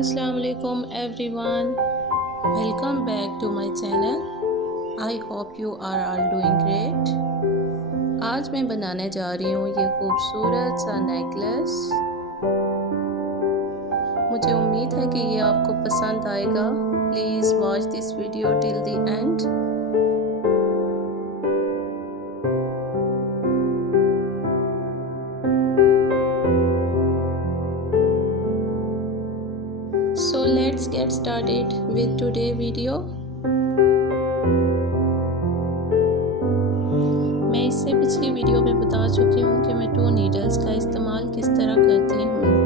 Assalamu alaikum everyone. Welcome back to my channel. I hope you are all doing great. आज मैं बनाने जा रही हूँ ये खूबसूरत सा नेकलेस। मुझे उम्मीद है कि ये आपको पसंद आएगा। Please watch this video till the end. So let's get started with today's video. मैं इससे पिछली वीडियो में बता चुकी हूँ कि मैं 2 नीडल्स का इस्तेमाल किस तरह करती हूँ।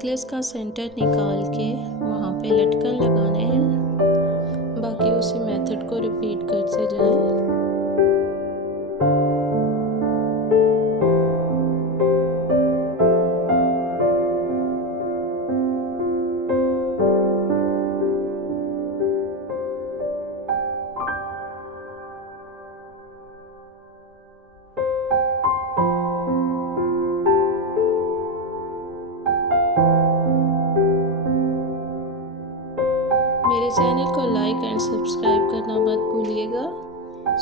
नेकलेस का सेंटर निकाल के वहाँ पे लटकन लगाने हैं। बाकी उसी मेथड को रिपीट करते जाएं। मेरे चैनल को लाइक एंड सब्सक्राइब करना मत भूलिएगा।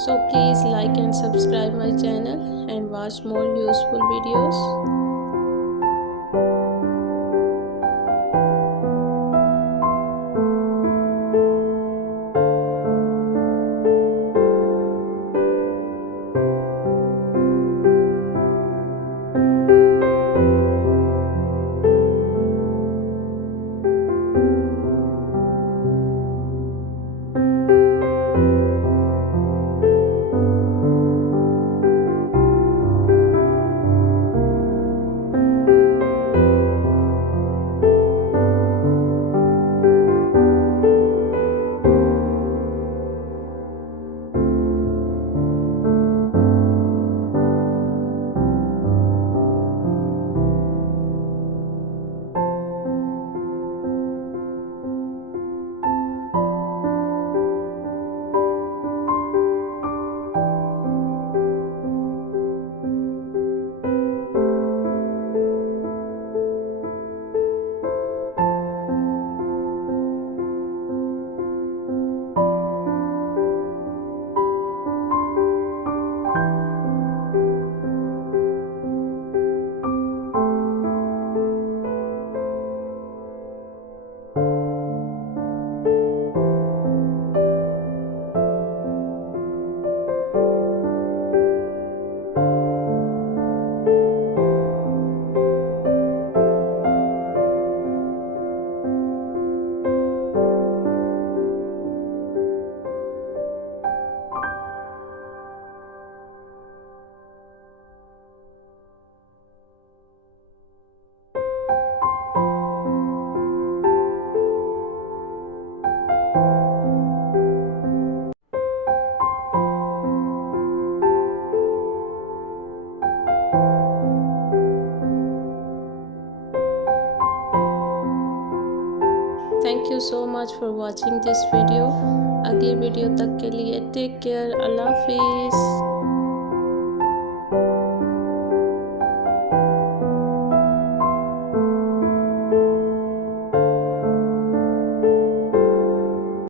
So please like and subscribe my channel and watch more useful videos. Thank you so much for watching this video. अगली वीडियो तक के लिए टेक केयर। अल्लाह हाफिज़।